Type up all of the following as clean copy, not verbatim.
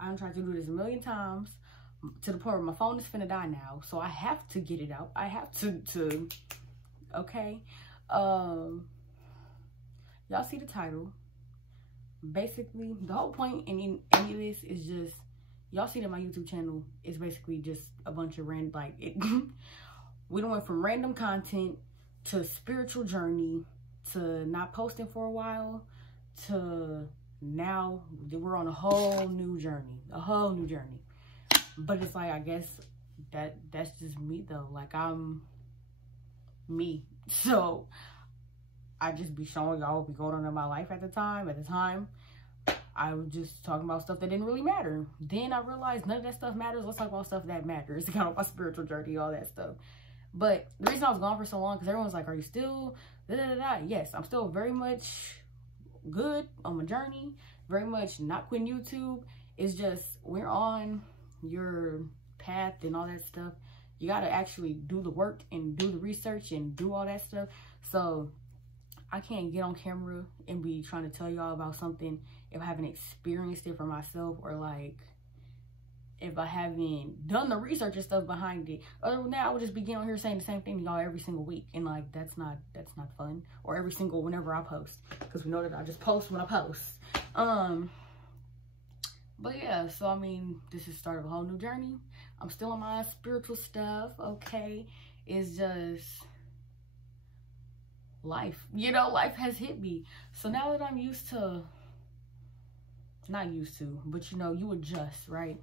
I'm trying to do this a million times to the point where my phone is finna die now. So I have to get it out. I have to okay. Y'all see the title. Basically, the whole point in any of this is just, y'all see that my YouTube channel is basically just a bunch of random, like, we done went from random content to spiritual journey to not posting for a while to now we're on a whole new journey. But it's like, I guess that's just me though. Like, I'm me. So I just be showing y'all what be going on in my life at the time. At the time, I was just talking about stuff that didn't really matter. Then I realized none of that stuff matters. Let's talk about stuff that matters. Kind of my spiritual journey, all that stuff. But the reason I was gone for so long, because everyone's like, are you still Yes, I'm still very much good on my journey. Very much not quitting YouTube. It's just, we're on your path and all that stuff. You got to actually do the work and do the research and do all that stuff. So I can't get on camera and be trying to tell y'all about something if I haven't experienced it for myself, or like if I haven't done the research and stuff behind it. Other than that, I would just be getting on here saying the same thing to y'all every single week, and like that's not fun. Or every single whenever I post, because we know that I just post when I post. But yeah, so I mean, this is the start of a whole new journey. I'm still on my spiritual stuff, okay? It's just life, you know, life has hit me. So now that I'm not used to, but you know, you adjust, right?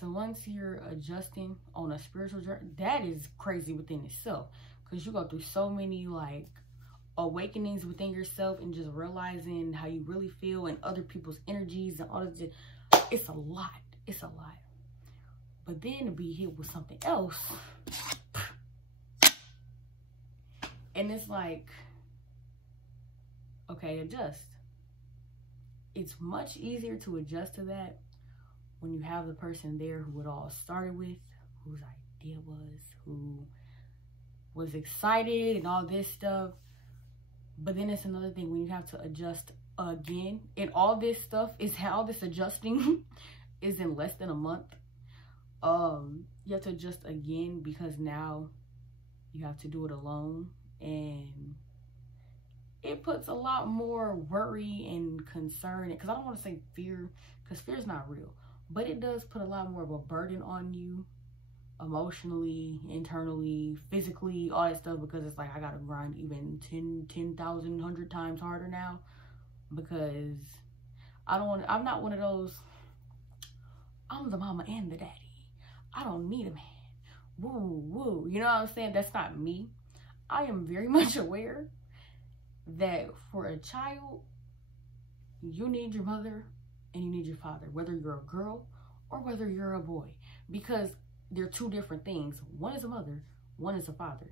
So once you're adjusting on a spiritual journey, that is crazy within itself, because you go through so many like awakenings within yourself and just realizing how you really feel and other people's energies and all this. It's a lot. But then to be hit with something else, and it's like, okay, adjust. It's much easier to adjust to that when you have the person there who it all started with, whose idea was, who was excited and all this stuff. But then it's another thing when you have to adjust again. And all this stuff is how this adjusting is in less than a month. You have to adjust again because now you have to do it alone. And it puts a lot more worry and concern, because I don't want to say fear, because fear is not real, but it does put a lot more of a burden on you emotionally, internally, physically, all that stuff, because it's like I gotta grind even 10,000, 100 times harder now, because I'm not one of those, I'm the mama and the daddy, I don't need a man, woo woo, you know what I'm saying? That's not me. I am very much aware that for a child, you need your mother and you need your father, whether you're a girl or whether you're a boy, because they're two different things. One is a mother, one is a father.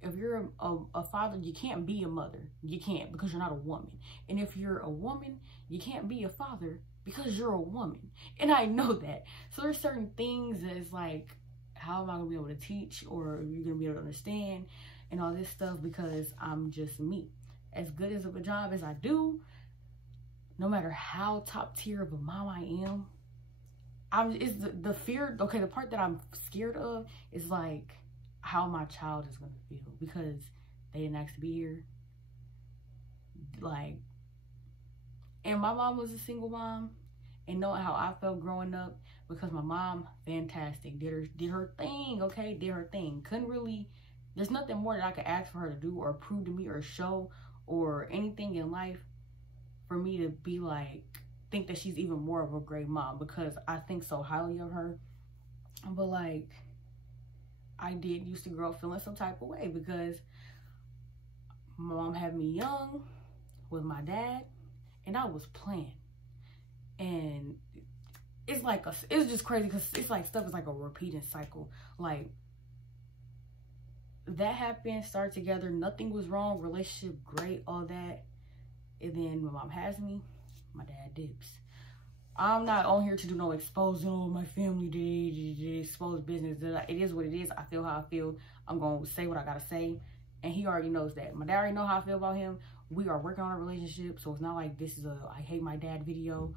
If you're a father, you can't be a mother. You can't, because you're not a woman. And if you're a woman, you can't be a father because you're a woman. And I know that. So there's certain things that's like, how am I gonna be able to teach, or you're gonna be able to understand and all this stuff, because I'm just me. As good as of a job as I do, no matter how top tier of a mom I am, it's the fear. Okay, the part that I'm scared of is like how my child is gonna feel, because they didn't ask to be here. Like, and my mom was a single mom, and knowing how I felt growing up, because my mom, fantastic, did her thing, okay, did her thing. Couldn't really, there's nothing more that I could ask for her to do or prove to me or show or anything in life for me to be like, think that she's even more of a great mom, because I think so highly of her. But like, I did used to grow up feeling some type of way, because my mom had me young with my dad, and I was playing. And it's like, it's just crazy, because it's like stuff is like a repeating cycle. Like, that happened, started together, nothing was wrong, relationship great, all that. And then my mom has me, my dad dips. I'm not on here to do no exposing, oh, my family did expose business. It is what it is. I feel how I feel. I'm going to say what I got to say. And he already knows that. My dad already know how I feel about him. We are working on a relationship. So it's not like this is a I hate my dad video.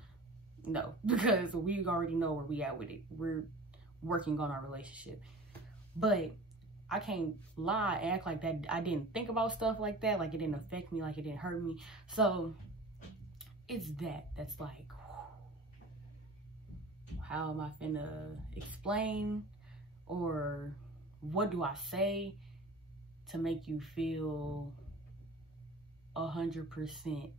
no, because we already know where we at with it. We're working on our relationship. But I can't lie and act like that I didn't think about stuff like that, like it didn't affect me, like it didn't hurt me. So it's that's like, how am I finna explain, or what do I say to make you feel 100%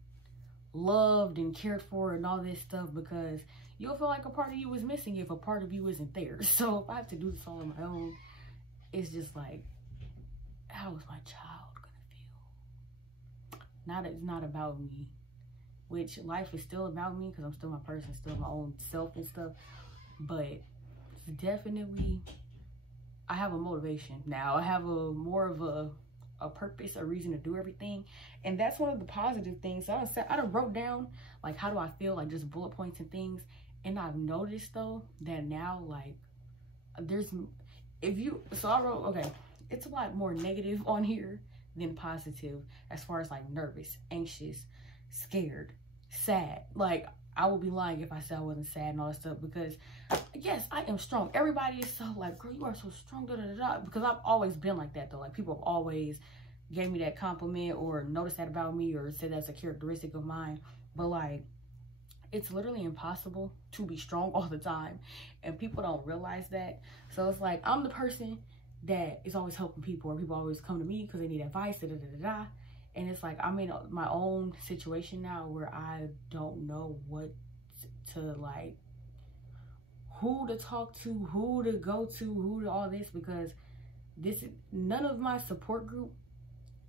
loved and cared for and all this stuff? Because you'll feel like a part of you is missing if a part of you isn't there. So if I have to do this all on my own, it's just like, how is my child gonna feel? It's not about me, which life is still about me because I'm still my person, still my own self and stuff. But it's definitely, I have a motivation now. I have more of a purpose, a reason to do everything. And that's one of the positive things. So I done wrote down, like, how do I feel, like just bullet points and things. And I've noticed though that now, like, I wrote, okay, it's a lot more negative on here than positive as far as like nervous, anxious, scared, sad. Like, I would be lying if I said I wasn't sad and all that stuff, because yes, I am strong. Everybody is so like, girl, you are so strong, da, da, da, da. Because I've always been like that though. Like, people have always gave me that compliment or noticed that about me or said that's a characteristic of mine. But like, it's literally impossible to be strong all the time, and people don't realize that. So it's like, I'm the person that is always helping people, or people always come to me because they need advice, da, da, da, da, da. And it's like, I'm in my own situation now where I don't know what to like, who to talk to, who to go to, who to all this, because none of my support group,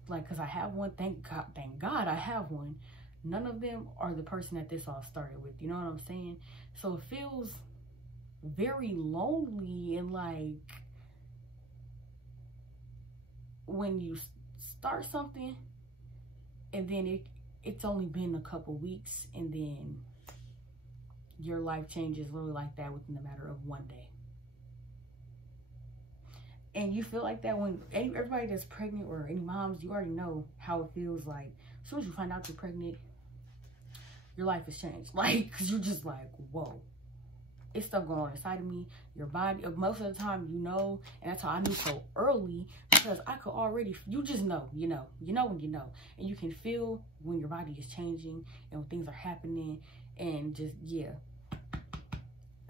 like, because I have one, thank God I have one, none of them are the person that this all started with. You know what I'm saying? So it feels very lonely, and like, when you start something and then it's only been a couple weeks, and then your life changes literally like that within the matter of one day. And you feel like that when everybody that's pregnant, or any moms, you already know how it feels like. As soon as you find out you're pregnant, your life has changed. Like, cause you're just like, whoa, it's stuff going on inside of me, your body. Most of the time, you know, and that's how I knew so early, because I could already, you just know, you know when you know. And you can feel when your body is changing and when things are happening, and just, yeah.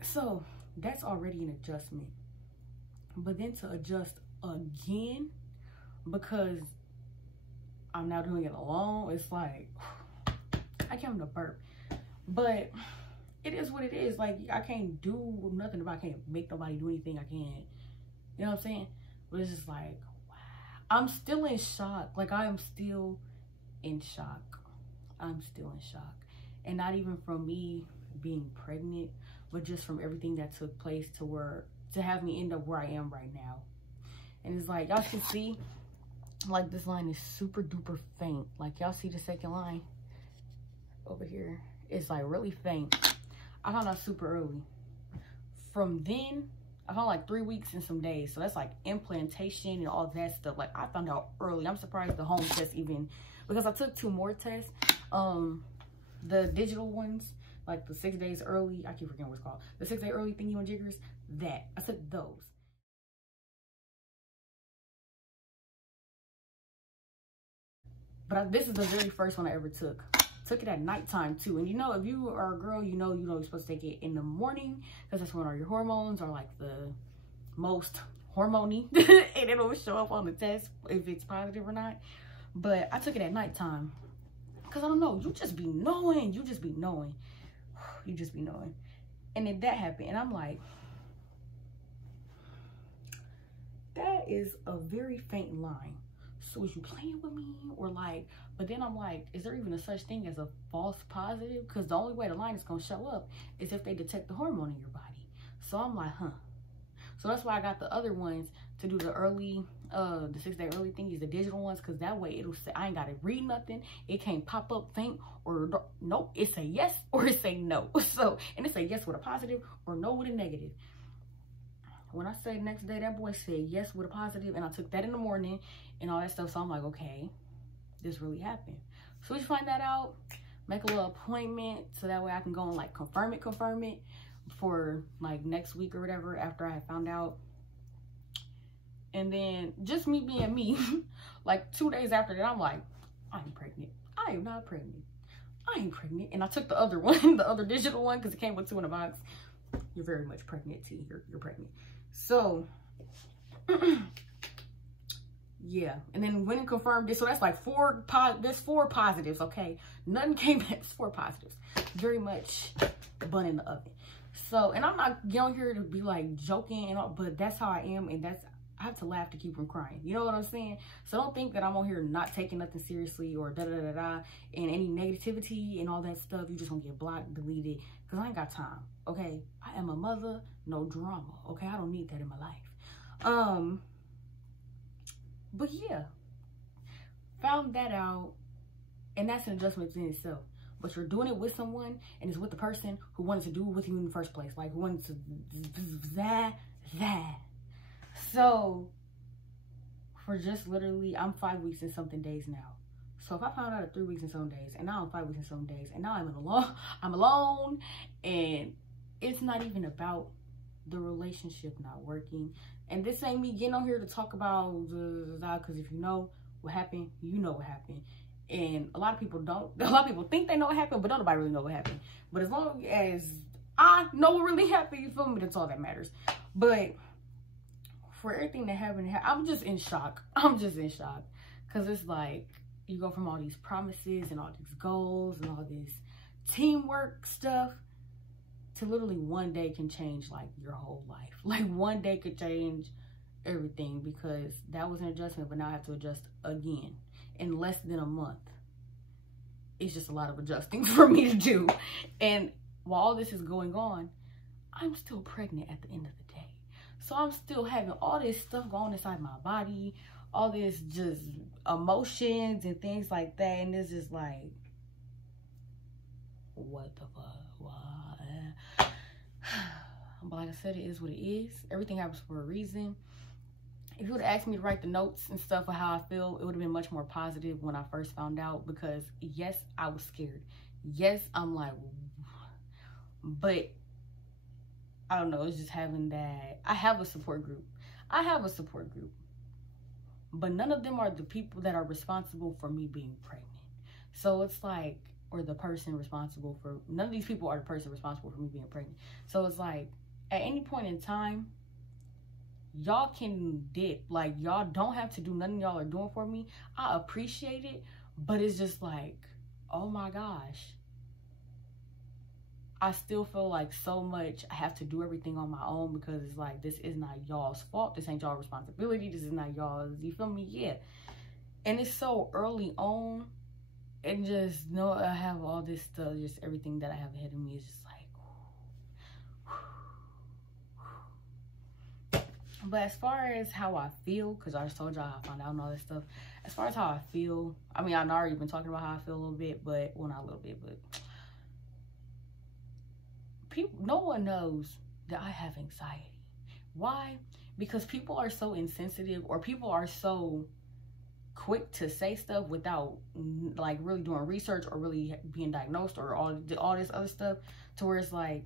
So that's already an adjustment. But then to adjust again, because I'm now doing it alone, it's like, I can't even burp. But it is what it is. Like, I can't do nothing about it. I can't make nobody do anything. I can't, you know what I'm saying? But it's just like, wow. I'm still in shock. Like, I am still in shock. I'm still in shock. And not even from me being pregnant, but just from everything that took place to have me end up where I am right now. And it's like, y'all should see, like, this line is super duper faint. Like, y'all see the second line over here? It's like really faint. I found out super early. From then, I found like 3 weeks and some days. So that's like implantation and all that stuff. Like, I found out early. I'm surprised the home test even, because I took 2 more tests. The digital ones, like the 6 days early, I keep forgetting what it's called. The 6 day early thingy on jiggers, that. I took those. But this is the very first one I ever took. Took it at nighttime too. And you know, if you are a girl, you know you're supposed to take it in the morning, because that's when all your hormones are like the most hormony and it'll show up on the test if it's positive or not. But I took it at nighttime because I don't know, you just be knowing. And then that happened, and I'm like, that is a very faint line. So is you playing with me, or like? But then I'm like, is there even a such thing as a false positive? Because the only way the line is gonna show up is if they detect the hormone in your body. So I'm like, huh. So that's why I got the other ones to do the early, the 6 day early thingies, the digital ones, because that way it'll say, I ain't gotta read nothing. It can't pop up faint or nope. It's a yes or it's a no. So, and it's a yes with a positive or no with a negative. When I say next day, that boy said yes with a positive, and I took that in the morning and all that stuff. So I'm like, okay, this really happened. So we find that out. make a little appointment so that way I can go and like confirm it for like next week or whatever after I found out. And then just me being me, like 2 days after that, I'm like, I ain't pregnant. I am not pregnant. I ain't pregnant. And I took the other one, the other digital one, because it came with 2 in a box. You're very much pregnant, T. You're pregnant. So, yeah. And then went and confirmed it. So that's like 4 positives, okay? Nothing came back. It's 4 positives. Very much bun in the oven. So, and I'm not going here to be like joking and all, but that's how I am, and I have to laugh to keep from crying. You know what I'm saying? So don't think that I'm on here not taking nothing seriously or da-da-da-da, and any negativity and all that stuff. You just gonna get blocked, deleted, because I ain't got time, okay? I am a mother, no drama, okay? I don't need that in my life. But yeah, found that out, and that's an adjustment in itself. But you're doing it with someone, and it's with the person who wanted to do it with you in the first place. Like, who wanted to that. So, for just literally, I'm 5 weeks and something days now. So, if I found out at 3 weeks and some days, and now I'm 5 weeks and some days, and now I'm alone, and it's not even about the relationship not working. And this ain't me getting on here to talk about because if you know what happened, you know what happened. And a lot of people don't. A lot of people think they know what happened, but don't nobody really know what happened. But as long as I know what really happened, you feel me? That's all that matters. But for everything that happened, I'm just in shock. I'm just in shock. Because it's like, you go from all these promises and all these goals and all this teamwork stuff to literally one day can change like your whole life. Like one day could change everything, because that was an adjustment, but now I have to adjust again in less than a month. It's just a lot of adjusting for me to do. And while all this is going on, I'm still pregnant at the end of the day. So I'm still having all this stuff going inside my body, all this just emotions and things like that. And it's just like, what the fuck? Why? But like I said, it is what it is. Everything happens for a reason. If you would have asked me to write the notes and stuff of how I feel, it would have been much more positive when I first found out, because yes, I was scared. Yes, I'm like, but I don't know. It's just having that. I have a support group. But none of them are the people that are responsible for me being pregnant. So it's like, or the person responsible for, none of these people are the person responsible for me being pregnant. So it's like, at any point in time, y'all can dip. Like, y'all don't have to do nothing y'all are doing for me. I appreciate it, but it's just like, oh my gosh. I still feel like so much I have to do everything on my own, because it's like, this is not y'all's fault. This ain't y'all responsibility. This is not y'all's, you feel me? Yeah. And it's so early on, and just know I have all this stuff, just everything that I have ahead of me is just like, but as far as how I feel, because I just told y'all I found out and all this stuff, as far as how I feel, I mean, I've already been talking about how I feel a little bit, but, well, not a little bit, but no one knows that I have anxiety. Why? Because people are so insensitive, or people are so quick to say stuff without like really doing research or really being diagnosed or all this other stuff, to where it's like,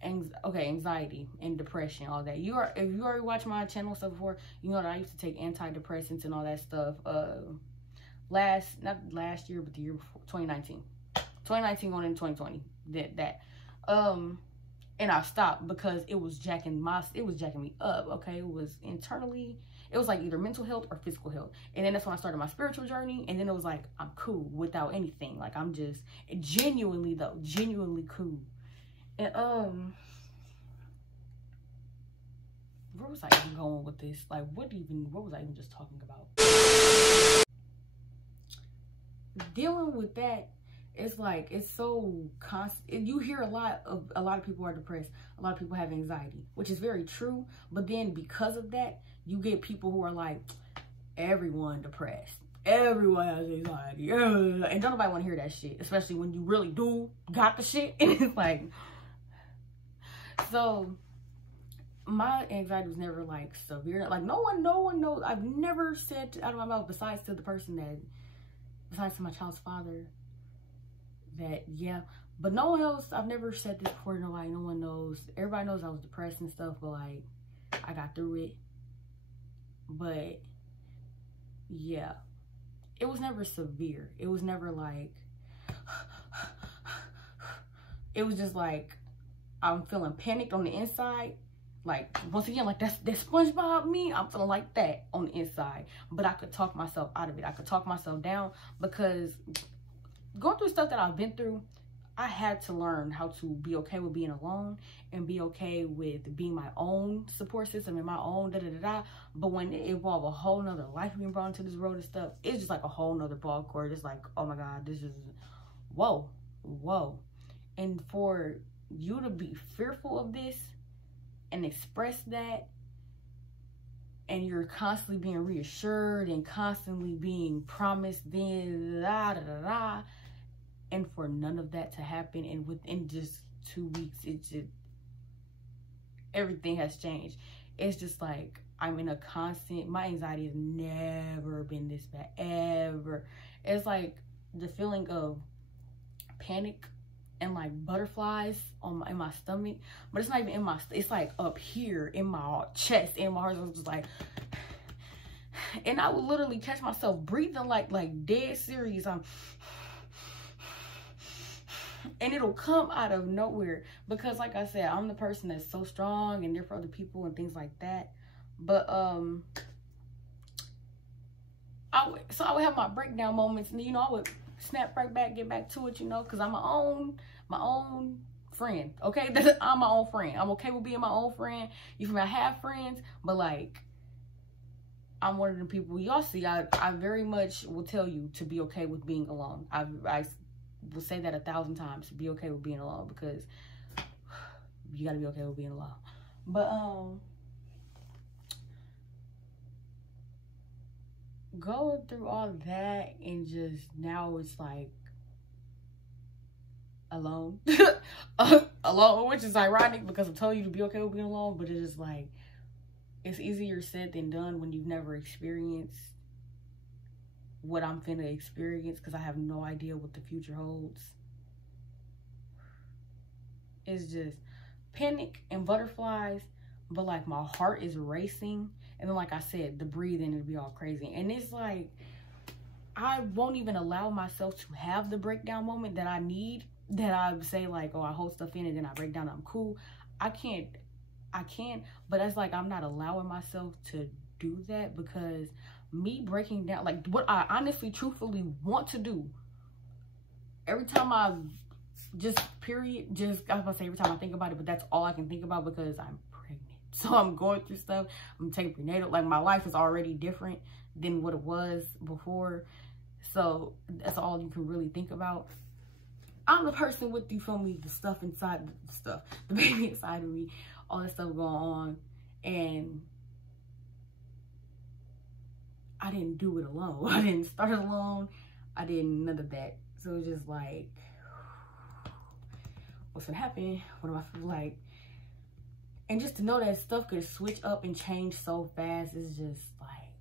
anxiety and depression, all that. If you already watched my channel stuff before, you know that I used to take antidepressants and all that stuff not last year, but the year before, 2019 going into 2020, that and I stopped because it was jacking me up. Okay, it was internally, it was like either mental health or physical health. And then that's when I started my spiritual journey, and then it was like, I'm cool without anything. Like, I'm just genuinely cool. And where was I even going with this? Like, what was I even just talking about? Dealing with that, it's like, it's so constant. You hear a lot of people are depressed. A lot of people have anxiety, which is very true. But then because of that, you get people who are like, everyone depressed. Everyone has anxiety. And don't nobody want to hear that shit, especially when you really do got the shit. And it's like, so my anxiety was never like severe. Like, no one knows. I've never said out of my mouth, besides to my child's father, that, yeah. But no one else, I've never said this before to nobody. No one knows. Everybody knows I was depressed and stuff, but like, I got through it. But yeah, it was never severe. It was never like, it was just like, I'm feeling panicked on the inside. Like, once again, like that SpongeBob me, I'm feeling like that on the inside. But I could talk myself out of it. I could talk myself down, because going through stuff that I've been through, I had to learn how to be okay with being alone and be okay with being my own support system and my own da-da-da-da. But when it involved a whole nother life being brought into this world and stuff, it's just like a whole nother ball court. It's like, oh my God, this is, whoa, whoa. And for you to be fearful of this and express that, and you're constantly being reassured and constantly being promised then da-da-da-da, and for none of that to happen, and within just 2 weeks, it just, everything has changed. It's just like, I'm in a constant, my anxiety has never been this bad, ever. It's like the feeling of panic and like butterflies in my stomach, but it's not even in my, it's like up here in my chest, in my heart. I was just like, and I would literally catch myself breathing like dead serious. And it'll come out of nowhere, because like I said, I'm the person that's so strong and there for other people and things like that. But I would have my breakdown moments, and you know, I would snap right back, get back to it, you know, because I'm my own friend. Okay, I'm my own friend. I'm okay with being my own friend. You feel me? I have friends, but like, I'm one of the people y'all see. I very much will tell you to be okay with being alone. I will say that 1,000 times, to be okay with being alone, because you got to be okay with being alone. But going through all that, and just now it's like alone. Alone, which is ironic, because I told you to be okay with being alone, but it is like, it's easier said than done when you've never experienced what I'm finna experience, because I have no idea what the future holds. It's just panic and butterflies, but like my heart is racing, and then like I said, the breathing would be all crazy. And it's like, I won't even allow myself to have the breakdown moment that I need, that I say like, oh, I hold stuff in and then I break down, I'm cool. I can't, but it's like, I'm not allowing myself to do that, because me breaking down, like what I honestly, truthfully want to do, every time I just, period, just, I was about to say every time I think about it, but that's all I can think about, because I'm pregnant. So I'm going through stuff. I'm taking prenatal, like my life is already different than what it was before. So that's all you can really think about. I'm the person with, you feel me, the stuff inside, the baby inside of me, all that stuff going on. And I didn't do it alone. I didn't start it alone. I didn't none of that. So it's just like, what's gonna happen? What do I feel like? And just to know that stuff could switch up and change so fast is just like,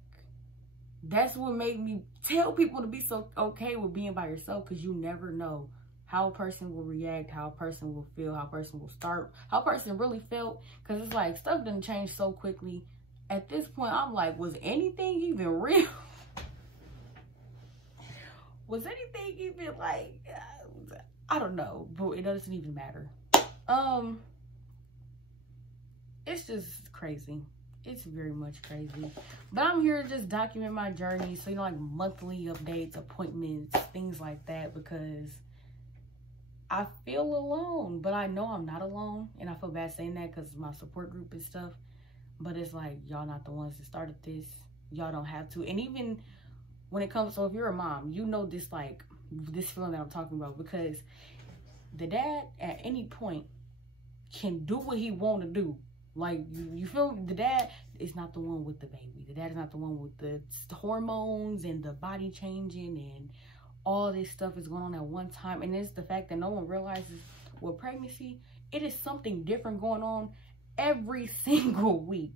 that's what made me tell people to be so okay with being by yourself, because you never know how a person will react, how a person will feel, how a person will start, how a person really felt. Because it's like, stuff doesn't change so quickly. At this point, I'm like, was anything even real? Was anything even like, I don't know, but it doesn't even matter. It's just crazy. It's very much crazy. But I'm here to just document my journey. So, you know, like monthly updates, appointments, things like that, because I feel alone, but I know I'm not alone. And I feel bad saying that, because my support group and stuff. But it's like, y'all not the ones that started this. Y'all don't have to. And even when it comes, so if you're a mom, you know this, like, this feeling that I'm talking about, because the dad at any point can do what he want to do. Like, you feel me? The dad is not the one with the baby. The dad is not the one with the hormones and the body changing and all this stuff is going on at one time. And it's the fact that no one realizes with pregnancy, it is something different going on every single week.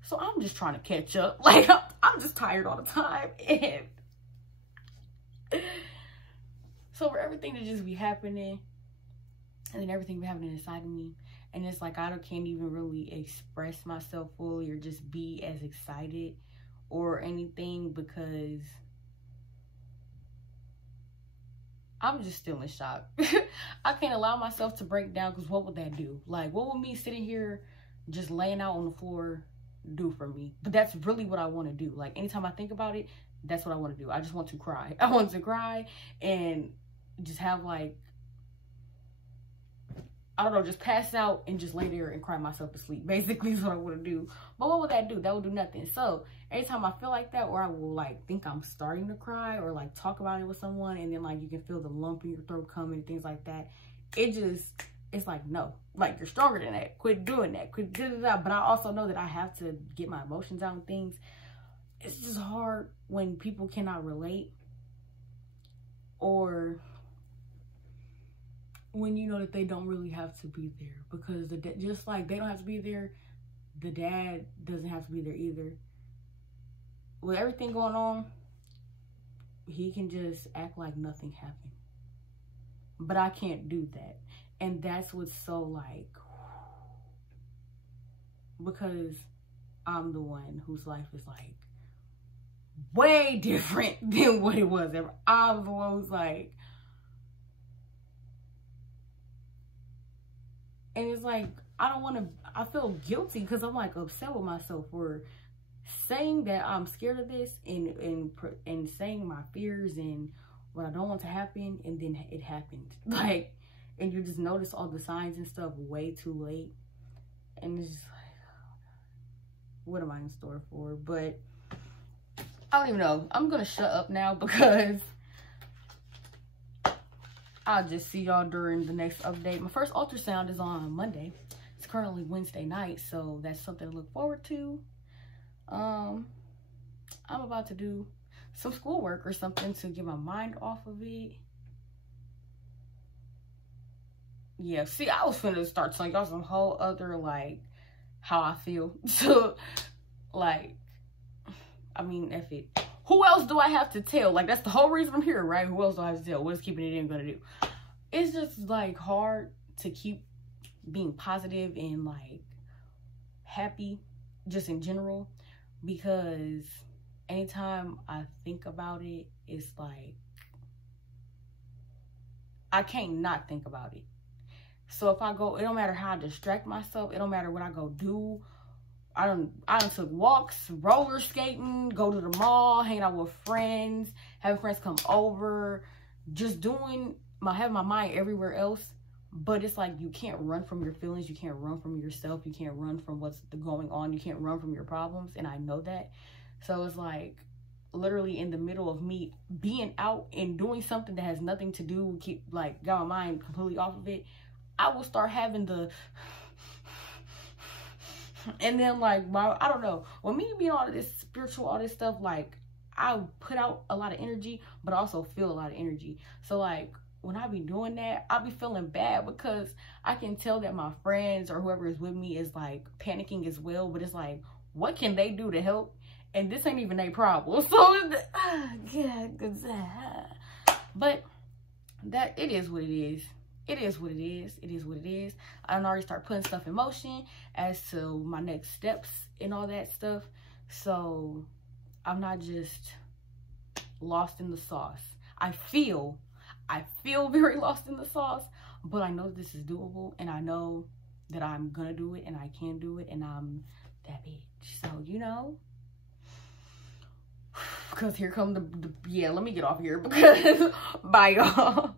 So I'm just trying to catch up. Like, I'm just tired all the time. And So for everything to just be happening, and then everything be happening inside of me, and it's like I can't even really express myself fully or just be as excited or anything, because I'm just still in shock. I can't allow myself to break down, because what would that do? Like, what would me sitting here just laying out on the floor do for me? But that's really what I want to do. Like, anytime I think about it, that's what I want to do. I just want to cry. I want to cry and just have, like, I don't know, just pass out and just lay there and cry myself to sleep. Basically is what I want to do. But what would that do? That would do nothing. So anytime I feel like that, or I will like think I'm starting to cry, or like talk about it with someone, and then like you can feel the lump in your throat coming, things like that, it's like, no, like, you're stronger than that. Quit doing that. Quit doing that. But I also know that I have to get my emotions out and things. It's just hard when people cannot relate, or when you know that they don't really have to be there, because just like they don't have to be there, the dad doesn't have to be there either. With everything going on, he can just act like nothing happened, but I can't do that. And that's what's so like, because I'm the one whose life is like way different than what it was ever. I'm the one who's like, and it's like, I feel guilty, because I'm like upset with myself for saying that I'm scared of this, and saying my fears and what I don't want to happen, and then it happened. Like, and you just notice all the signs and stuff way too late. And it's just like, what am I in store for? But I don't even know. I'm gonna shut up now, because I'll just see y'all during the next update. My first ultrasound is on Monday. It's currently Wednesday night, so that's something to look forward to. I'm about to do some schoolwork or something to get my mind off of it. Yeah, see, I was finna start telling y'all some whole other, like, how I feel. So, like, I mean, F it. Who else do I have to tell? Like, that's the whole reason I'm here, right? Who else do I have to tell? What is keeping it in gonna do? It's just, like, hard to keep being positive and, like, happy, just in general, because anytime I think about it, it's like, I can't not think about it. So if I go, it don't matter how I distract myself, it don't matter what I go do. I done took walks, roller skating, go to the mall, hanging out with friends, having friends come over, just having my mind everywhere else. But it's like, you can't run from your feelings, you can't run from yourself, you can't run from what's going on, you can't run from your problems, and I know that. So it's like, literally in the middle of me being out and doing something that has nothing to do, got my mind completely off of it, I will start having the, and then like, I don't know, when me being all of this spiritual, all this stuff, like, I put out a lot of energy, but I also feel a lot of energy. So like, when I be doing that, I be feeling bad, because I can tell that my friends or whoever is with me is like panicking as well, but it's like, what can they do to help? And this ain't even their problem. So but that, it is what it is. It is what it is. It is what it is. I done already start putting stuff in motion as to my next steps and all that stuff. So I'm not just lost in the sauce. I feel very lost in the sauce, but I know this is doable, and I know that I'm gonna do it, and I can do it, and I'm that bitch. So, you know, because here come yeah, let me get off here, because bye y'all.